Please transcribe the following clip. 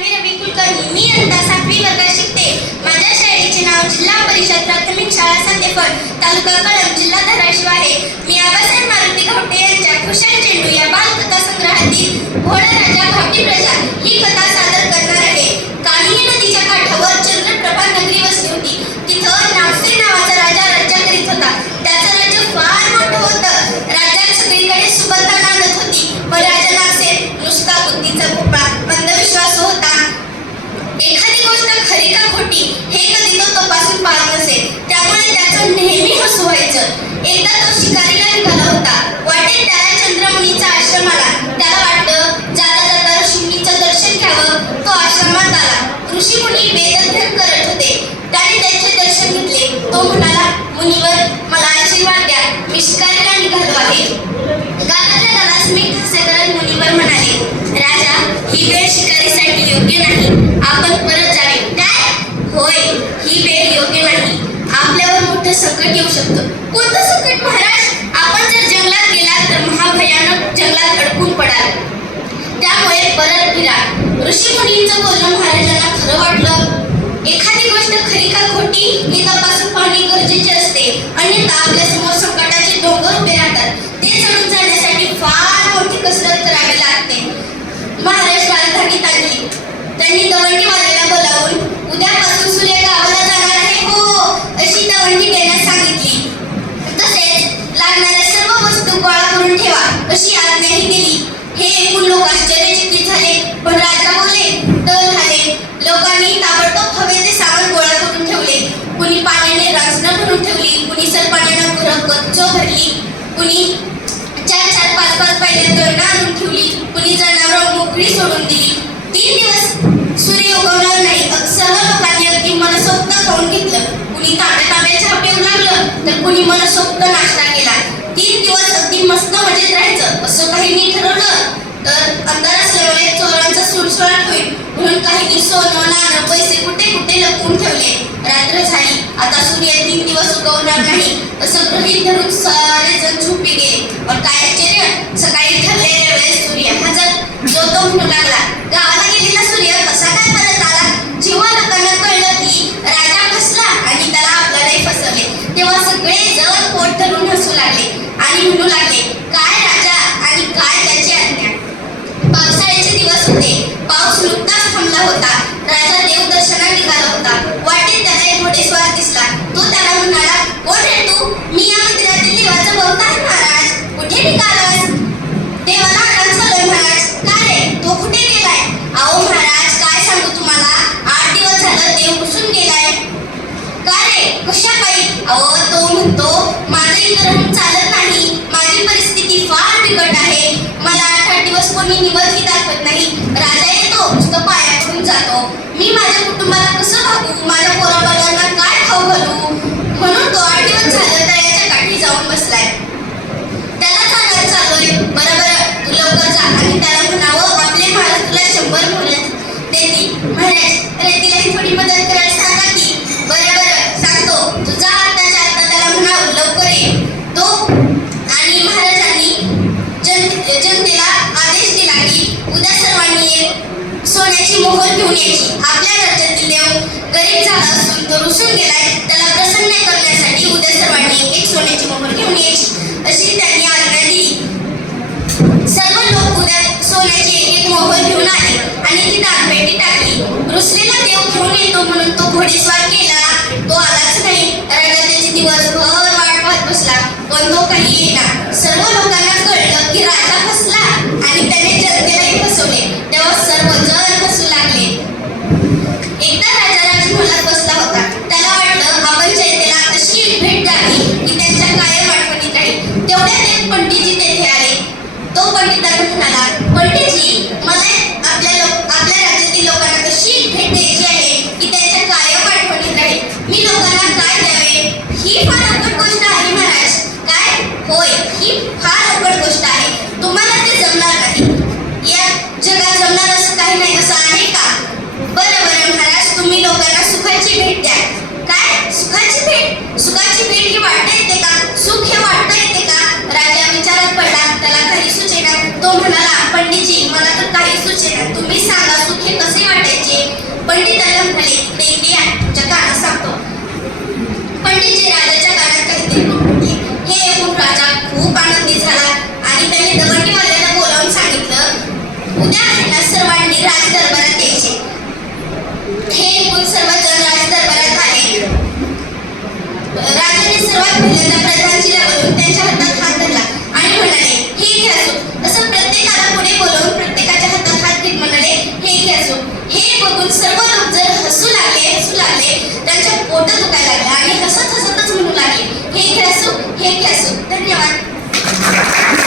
मी रवी कुलकर्णी. मी इयत्ता सातवी वर्गात शिकते. माझ्या शाळेचे नाव जिल्हा परिषद प्राथमिक शाळा संदेफळ तालुका कळंब जिल्हा धाराशिव आहे. मी आबासाहेब मारुती घोटे खोटी हे कधी तो तपासून पाहत नसे त्यामुळे त्याचं नेहमी हसू व्हायचं. एकदा तो शिकारीला निघाला होता. वाटेत त्याला चंद्रमुनीचा आश्रम आला त्याला वाटलं जाता जाता ऋषीमुनीचं दर्शन घ्यावं. तो आश्रमात आला. ऋषीमुनी वेदध्ययन करत होते. त्याने त्यांचे दर्शन घेतले. तो म्हणाला मुनीवर मला आशीर्वाद द्या. मी शिकारीला ही वेळ योग्य नाही. आपल्यावर मोठं संकट येऊ शकतं. कोणतं संकट महाराज? आपण जर जंगलात गेला तर महाभयानक जंगलात अडकून पडाल. त्यामुळे परत फिरा. ऋषी मुनींचं बोलणं महाराजांना खरं वाटलं. एखादी गोष्ट खरी का खोटी हे तपासून पाहणे गरजेचे असते. अन्यथा आपल्यासमोर संकटाचे डोंगर उभे राहतात. ते चढून जाण्यासाठी फार मोठी कसरत करावी लागते. महाराज राजधानीत आली. त्यांनी दवंडी वाल्याला बोलावून उद्यापासून कशी आज्ञाही दिली हे ऐकून लोक आश्चर्यचकित झाले. पण राजा बोलले तर झाले. लोकांनी ताबडतोब हवे ते सामान गोळा करून ठेवले. कुणी पाण्याने राजना भरून ठेवली कुणी सरपाण्यानं घरं गच्च भरली. कुणी चार चार पाच पाच पायऱ्या दळणं आणून ठेवली. कुणी जनावर मोकळी सोडून दिली. तीन दिवस सूर्य उगवणार नाही. सर्व लोकांनी अगदी मनसोक्त खाऊन घेतलं. कुणी ताब्या तांब्या चहा पिऊ लागलं तर कुणी मनसोक्त नाही. म्हणून काही सोनं नाणं पैसे कुठे कुठे लपवून ठेवले. रात्र झाली. आता सूर्य तीन दिवस उगवणार नाही. असं गृहीत धरून सारे जण झोपी गेले. पण काय आश्चर्य? सकाळी ठरलेल्या वेळेस सूर्य हजर. जो तो म्हणू लागला थांबला होता राजा देवदर्शना निघाला होता. वाटेत त्याला एक मोठे स्वार दिसला. तो त्याला म्हणाला कोण रे तू? मी या मंदिरातील देवाचा भक्त आहे महाराज. कुठे निघालास? देवाला आनंद झालोय महाराज. काय रे? तो कुठे गेलाय? अहो महाराज काय सांगू तुम्हाला? आठ दिवस झालं देव घुसून गेलाय. का रे? कशा पायी अहो तो म्हणतो माझं इथं चालत नाही. माझी परिस्थिती फार बिकट आहे. मला आठ आठ दिवस कोणी निवडही दाखवत नाही. जातो. मी माझ्या कुटुंबाला कसं भागू माझ्या पोराबाळांना काय खाऊ घालू? म्हणून तो आठ दिवस झालं तळ्याच्या काठी जाऊन बसलाय. त्याला सांगायला चाललोय. बरं बरं तू लवकर जा. आणि त्याला म्हणावं आपले महाराज तुला शंभर मोहल्यात देतील. महाराज रेतीलाही थोडी मदत करायला सांगा की. बरं बरं सांगतो. तुझा आत्ताच्या आत्ता त्याला म्हणावं लवकर ये. तो आणि महाराजांनी जन जनतेला आदेश दिला की उद्या सर्वांनी सोन्याची मोहर घेऊन यायची. आपल्या राज्यातील देव गरीब झाला असून तो रुसून गेलाय. त्याला प्रसन्न करण्यासाठी उद्या सर्वांनी एक एक सोन्याची मोहर घेऊन यायची. अशी त्यांनी आज्ञा दिली. सर्व लोक उद्या सोन्याची एक एक मोहर घेऊन आले आणि ती दानपेटी टाकली. रुसलेला देव घेऊन येतो म्हणून तो घोडेस्वार केला तो आलाच नाही. राजा त्याची दिवसभर वाट पाहत बसला. पण तो काही येणार सर्व लोकांना कळलं की राजा फसला. तो पंडितांना म्हणाला पंडितजी मला आपल्या लोक आपल्या राज्यातील लोकांना कशी भेट द्यायची आहे की त्यांच्या कायम आठवणीत राहील मी लोकांना काय द्यावे ही फार अवघड गोष्ट आहे महाराज काय होय ही फार अवघड गोष्ट आहे तुम्हाला ते जमणार नाही या जगात जमणार असं काही नाही असं आहे का बरं बरं महाराज तुम्ही लोकांना सुखाची भेट द्या. तुम्ही सांगा कसे वाटायचे? पंडितांना म्हणाले "इकडे तुमच्या कानात सांगतो. पंडितजी राजाच्या कानात काहीतरी होते हे ऐकून राजा खूप आनंदी झाला आणि त्याने वाल्याला बोलावून सांगितलं. उद्या हे बघून सर्व लोक जर हसू लागले हसू लागले त्यांच्या पोट दुखायला लागले आणि हसत हसतच म्हणू लागले हे घ्या हे घ्या धन्यवाद.